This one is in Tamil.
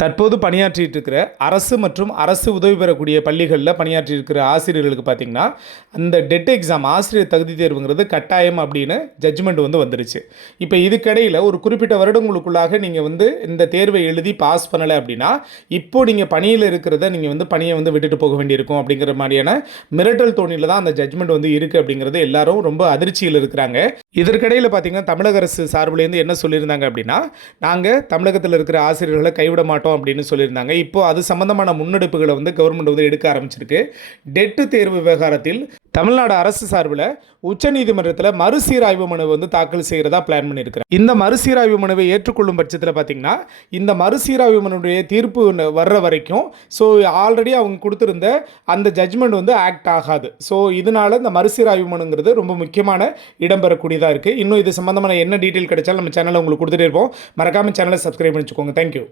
தற்போது பணியாற்றிட்டு இருக்கிற அரசு மற்றும் அரசு உதவி பெறக்கூடிய பள்ளிகளில் பணியாற்றி இருக்கிற ஆசிரியர்களுக்கு பார்த்திங்கன்னா அந்த டெட் எக்ஸாம் ஆசிரியர் தகுதி தேர்வுங்கிறது கட்டாயம் அப்படின்னு ஜட்ஜ்மெண்ட் வந்துருச்சு. இப்போ இதுக்கிடையில் ஒரு குறிப்பிட்ட வருடங்களுக்குள்ளாக நீங்கள் இந்த தேர்வை எழுதி பாஸ் பண்ணலை அப்படின்னா இப்போது நீங்கள் பணியில் இருக்கிறத நீங்கள் பணியை விட்டுட்டு போக வேண்டியிருக்கும் அப்படிங்கிற மாதிரியான மிரட்டல் தோணியில் தான் அந்த ஜட்ஜ்மெண்ட் இருக்குது அப்படிங்கிறது எல்லாரும் ரொம்ப அதிர்ச்சியில் இருக்கிறாங்க. இதற்கிடையில் பார்த்திங்கன்னா தமிழக அரசு சார்பிலேருந்து என்ன சொல்லியிருந்தாங்க அப்படின்னா, நாங்கள் தமிழகத்தில் இருக்கிற ஆசிரியர்களை கைவிட மாட்டோம் அப்படின்னு சொல்லியிருந்தாங்க. இப்போ அது சம்பந்தமான முன்னெடுப்புகளை கவர்மெண்ட் எடுக்க ஆரம்பிச்சிருக்கு. டெட் தேர்வு விவகாரத்தில் தமிழ்நாடு அரசு சார்பில் உச்சநீதிமன்றத்தில் மறுசீராய்வு மனு தாக்கல் செய்கிறதா பிளான் பண்ணியிருக்கிறார். இந்த மறுசீராய்வு மனுவை ஏற்றுக்கொள்ளும் பட்சத்தில் பார்த்தீங்கன்னா இந்த மறுசீராய்வு மனுடைய தீர்ப்பு வர்ற வரைக்கும் ஆல்ரெடி அவங்க கொடுத்துருந்த அந்த ஜட்ஜ்மெண்ட் ஆக்ட் ஆகாது. இதனால இந்த மறுசீராய்வு மனுங்கிறது ரொம்ப முக்கியமான இடம்பெறக்கூடியதாக இருக்குது. இன்னும் இது சம்பந்தமான என்ன டீட்டெயில் கிடைச்சாலும் நம்ம சேனலில் உங்களுக்கு கொடுத்துட்டே இருப்போம். மறக்காமல் சேனலை சப்ஸ்கிரைப் பண்ணிச்சுக்கோங்க. தேங்க்யூ.